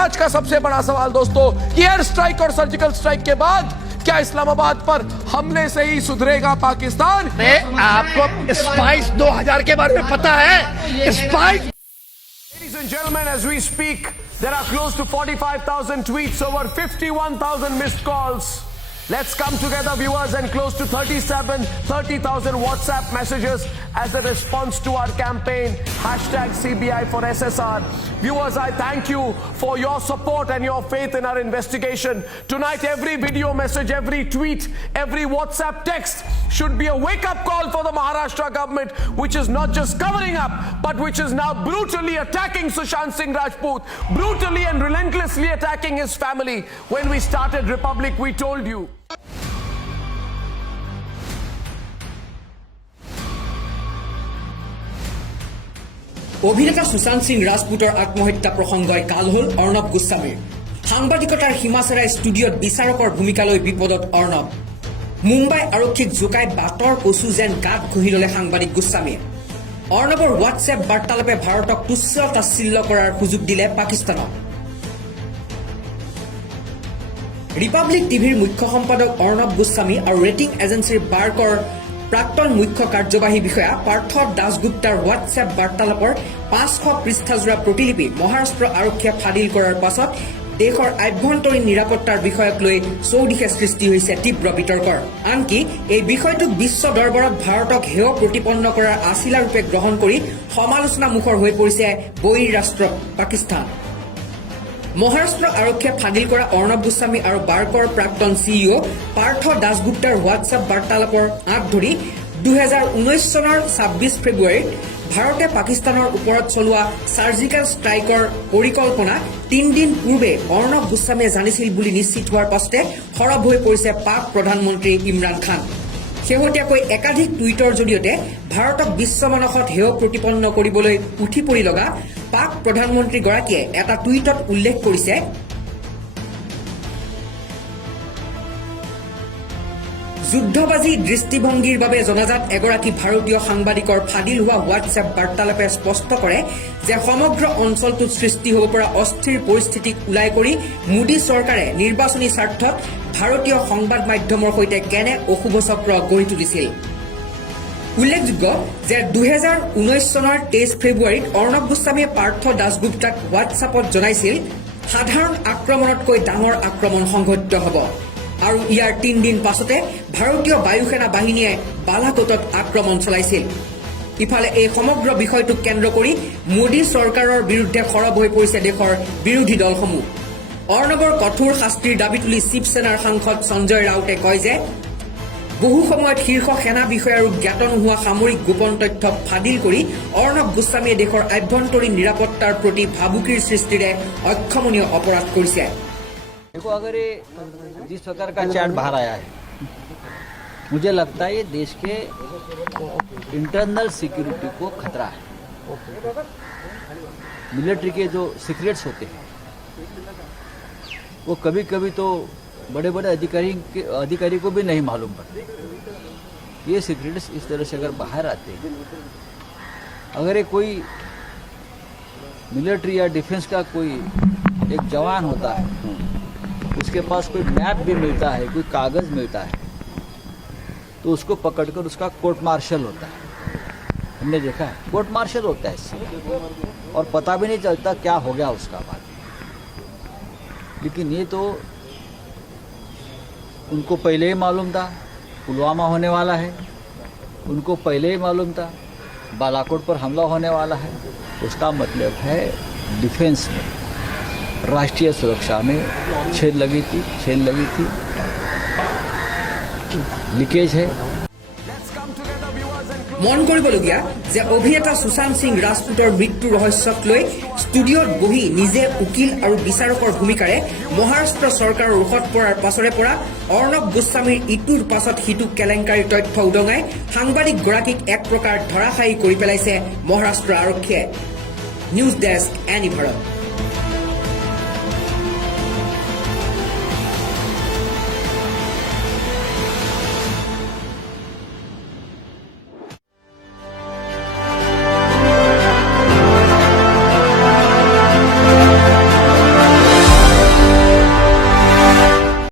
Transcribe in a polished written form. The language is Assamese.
आज का सबसे बड़ा सवाल दोस्तों कि एयर स्ट्राइक और सर्जिकल स्ट्राइक के बाद क्या इस्लामाबाद पर हमले से ही सुधरेगा पाकिस्तान? आपको स्पाइस 2000 के बारे में पता है? Spice Ladies and gentlemen, as we speak, there are close to 45,000 tweets, over 51,000 missed calls. Let's come together, viewers, and close to 30,000 WhatsApp messages as a response to our campaign, #CBI for SSR. Viewers, I thank you for your support and your faith in our investigation. Tonight, every video message, every tweet, every WhatsApp text should be a wake-up call for the Maharashtra government, which is not just covering up, but which is now brutally attacking Sushant Singh Rajput, brutally and relentlessly attacking his family. When we started Republic, we told you. অভিনেতা সুশান্ত সিং ৰাজপুতৰ আত্মহত্যা প্ৰসংগই কাল হল অৰ্ণৱ গোস্বামীৰ। সাংবাদিকতাৰ সীমা চেৰাই ষ্টুডিঅ'ত বিচাৰকৰ ভূমিকালৈ বিপদত অৰ্ণৱ। মুম্বাই আৰক্ষীক জোকাই বাটৰ কচু যেন গাত ঘঁহি ল'লে সাংবাদিক গোস্বামীয়ে। অৰ্ণৱৰ হোৱাটছএপ বাৰ্তালাপে ভাৰতক তুচ্ছ তাচ্ছিল্য কৰাৰ সুযোগ দিলে পাকিস্তানক। ৰিপাব্লিক টিভিৰ মুখ্য সম্পাদক অৰ্ণৱ গোস্বামী আৰু ৰেটিং এজেন্সিৰ বাৰ্কৰ প্ৰাক্তন মুখ্য কাৰ্যবাহী বিষয়া পাৰ্থ দাসগুপ্তাৰ হোৱাটছএপ বাৰ্তালাপৰ 500 পৃষ্ঠাজোৰা প্ৰতিলিপি মহাৰাষ্ট্ৰ আৰক্ষীয়ে ফাদিল কৰাৰ পাছত দেশৰ আভ্যন্তৰীণ নিৰাপত্তাৰ বিষয়ক লৈ চৌদিশে সৃষ্টি হৈছে তীব্ৰ বিতৰ্কৰ। আনকি এই বিষয়টোক বিশ্ব দৰবাৰত ভাৰতক হেয় প্ৰতিপন্ন কৰাৰ আছিলাৰূপে গ্ৰহণ কৰি সমালোচনা মুখৰ হৈ পৰিছে বৈৰী ৰাষ্ট্ৰ পাকিস্তান। মহাৰাষ্ট্ৰ আৰক্ষীয়ে ফাদিল কৰা অৰ্ণৱ গোস্বামী আৰু বাৰ্কৰ প্ৰাক্তন CEO পাৰ্থ দাসগুপ্তাৰ হোৱাটছএপ বাৰ্তালাপৰ আঁত ধৰি 2019 চনৰ 26 ফেব্ৰুৱাৰীত ভাৰতে পাকিস্তানৰ ওপৰত চলোৱা চাৰ্জিকেল ষ্ট্ৰাইকৰ পৰিকল্পনা 3 দিন পূৰ্বে অৰ্ণৱ গোস্বামীয়ে জানিছিল বুলি নিশ্চিত হোৱাৰ পাছতে সৰব হৈ পৰিছে পাক প্ৰধানমন্ত্ৰী ইমৰান খান। শেহতীয়াকৈ একাধিক টুইটৰ জৰিয়তে ভাৰতক বিশ্বমানসত হেয় প্ৰতিপন্ন কৰিবলৈ উঠি পৰি লগা পাক প্ৰধানমন্ত্ৰীগৰাকীয়ে এটা টুইটত উল্লেখ কৰিছে, যুদ্ধবাজী দৃষ্টিভংগীৰ বাবে জনাজাত এগৰাকী ভাৰতীয় সাংবাদিকৰ ফাদিল হোৱা হোৱাটছএপ বাৰ্তালাপে স্পষ্ট কৰে যে সমগ্ৰ অঞ্চলটোত সৃষ্টি হ'ব পৰা অস্থিৰ পৰিস্থিতিক ওলাই কৰি মোদী চৰকাৰে নিৰ্বাচনী স্বাৰ্থত ভাৰতীয় সংবাদ মাধ্যমৰ সৈতে কেনে অশুভ চক্ৰ গঢ়ি তুলিছিল। উল্লেখযোগ্য যে 2019 চনৰ 23 ফেব্ৰুৱাৰীত অৰ্ণৱ গোস্বামীয়ে পাৰ্থ দাসগুপ্তাক হোৱাটছএপত জনাইছিল সাধাৰণ আক্ৰমণতকৈ ডাঙৰ আক্ৰমণ সংঘটিত হ'ব আৰু ইয়াৰ 3 দিন পাছতে ভাৰতীয় বায়ুসেনা বাহিনীয়ে বালাকোটত আক্ৰমণ চলাইছিল। ইফালে এই সমগ্ৰ বিষয়টোক কেন্দ্ৰ কৰি মোদী চৰকাৰৰ বিৰুদ্ধে সৰব হৈ পৰিছে দেশৰ বিৰোধী দলসমূহ। অৰ্ণৱৰ কঠোৰ শাস্তিৰ দাবী তুলি শিৱসেনাৰ সাংসদ সঞ্জয় ৰাউতে কয় যে বহু সময়ত শীৰ্ষ সেনা বিষয়া আৰু জ্ঞাত নোহোৱা সামৰিক গোপন তথ্য ফাদিল কৰি অৰ্ণৱ গোস্বামীয়ে দেশৰ আভ্যন্তৰীণ নিৰাপত্তাৰ প্ৰতি ভাবুকিৰ সৃষ্টিৰে অক্ষমনীয় অপৰাধ কৰিছে। देखो, अगर ये जिस प्रकार का चैट बाहर आया है, मुझे लगता है ये देश के इंटरनल सिक्योरिटी को खतरा है। मिलिट्री के जो सीक्रेट्स होते हैं वो कभी कभी तो बड़े बड़े अधिकारी को भी नहीं मालूम पड़ते। ये सीक्रेट्स इस तरह से अगर बाहर आते हैं, अगर ये कोई मिलिट्री या डिफेंस का कोई एक जवान होता है, उसके पास कोई मैप भी मिलता है, कोई कागज मिलता है, तो उसको पकड़कर उसका कोर्ट मार्शल होता है। हमने देखा है कोर्ट मार्शल होता है इससे, और पता भी नहीं चलता क्या हो गया उसका बाद। लेकिन ये तो उनको पहले ही मालूम था पुलवामा होने वाला है, उनको पहले ही मालूम था बालाकोट पर हमला होने वाला है। उसका मतलब है डिफेंस में, राष्ट्रीय सुरक्षा में छेद लगी थी, लीकेज है। মন কৰিবলগীয়া যে অভিনেতা সুশান্ত সিং ৰাজপুতৰ মৃত্যু ৰহস্যক লৈ ষ্টুডিঅ'ত বহি নিজে উকিল আৰু বিচাৰকৰ ভূমিকাৰে মহাৰাষ্ট্ৰ চৰকাৰৰ ৰোষত পৰাৰ পাছৰে পৰা অৰ্ণৱ গোস্বামীৰ ইটোৰ পাছত সিটো কেলেংকাৰীৰ তথ্য উদঙাই সাংবাদিকগৰাকীক এক প্ৰকাৰ ধৰাশায়ী কৰি পেলাইছে মহাৰাষ্ট্ৰ আৰক্ষীয়ে। News desk, any Bharat.